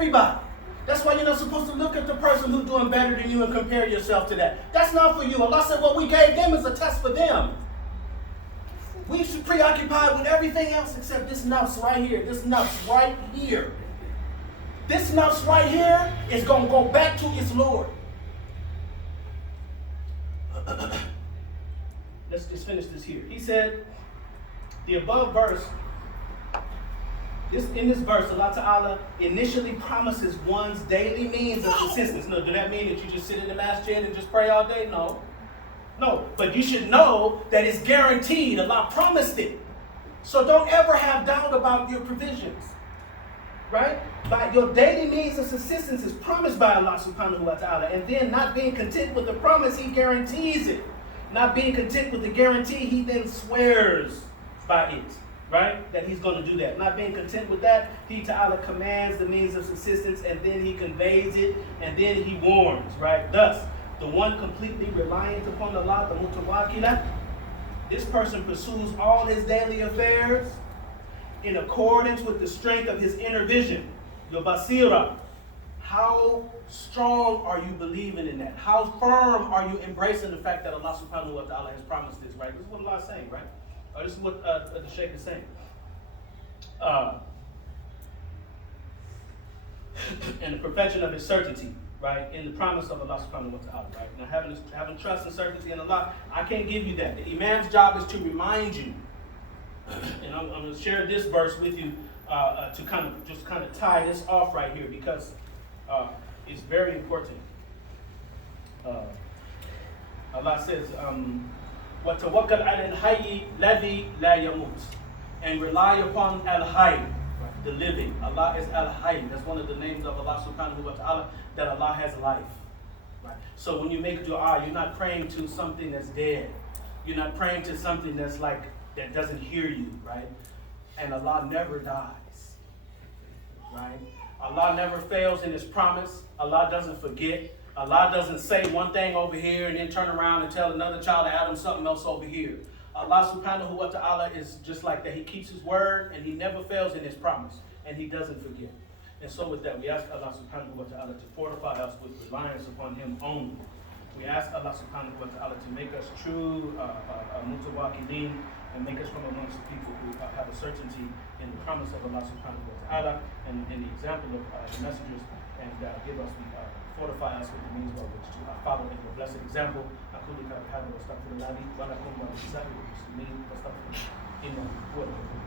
everybody. That's why you're not supposed to look at the person who's doing better than you and compare yourself to that. That's not for you. Allah said what we gave them is a test for them. We should preoccupy with everything else except this nafs right here. This nafs right here. This nafs right here is going to go back to its Lord. Let's just finish this here. He said, the above verse, in this verse, Allah Ta'ala initially promises one's daily means of subsistence. Now, does that mean that you just sit in the masjid and just pray all day? No. No, but you should know that it's guaranteed. Allah promised it. So don't ever have doubt about your provisions. Right? By your daily means of subsistence is promised by Allah subhanahu wa ta'ala. And then not being content with the promise, He guarantees it. Not being content with the guarantee, He then swears by it. Right? That He's going to do that. Not being content with that, He Ta'ala commands the means of subsistence, and then He conveys it, and then He warns. Right? Thus, the one completely reliant upon Allah, the mutawakkila, this person pursues all his daily affairs in accordance with the strength of his inner vision, your basira. How strong are you believing in that? How firm are you embracing the fact that Allah subhanahu wa ta'ala has promised this, right? This is what Allah is saying, right? This is what the Shaykh is saying. And the perfection of his certainty, right, in the promise of Allah subhanahu wa ta'ala, right? Now having trust and certainty in Allah, I can't give you that. The Imam's job is to remind you, and I'm going to share this verse with you to kind of tie this off right here, because it's very important. Allah says, وَتَوَكَّلْ عَلَى الْحَيِّ الَّذِي لَا يَمُوتُ, and rely upon al-hayy, the living. Allah is al-hayy. That's one of the names of Allah subhanahu wa ta'ala, that Allah has life. Right? So when you make dua, you're not praying to something that's dead. You're not praying to something that doesn't hear you, right? And Allah never dies. Right? Allah never fails in His promise. Allah doesn't forget. Allah doesn't say one thing over here and then turn around and tell another child of Adam something else over here. Allah subhanahu wa ta'ala is just like that. He keeps His word, and He never fails in His promise, and He doesn't forget. And so with that, we ask Allah subhanahu wa ta'ala to fortify us with reliance upon Him only. We ask Allah subhanahu wa ta'ala to make us true mutawakkilin, and make us from amongst the people who have a certainty in the promise of Allah subhanahu wa ta'ala, and in the example of the messengers, and fortify us with the means by which to follow in the blessed example. أقول قولي هذا واستغفر الله لي ولكم ولسائر المسلمين فاستغفروه إنه هو الغفور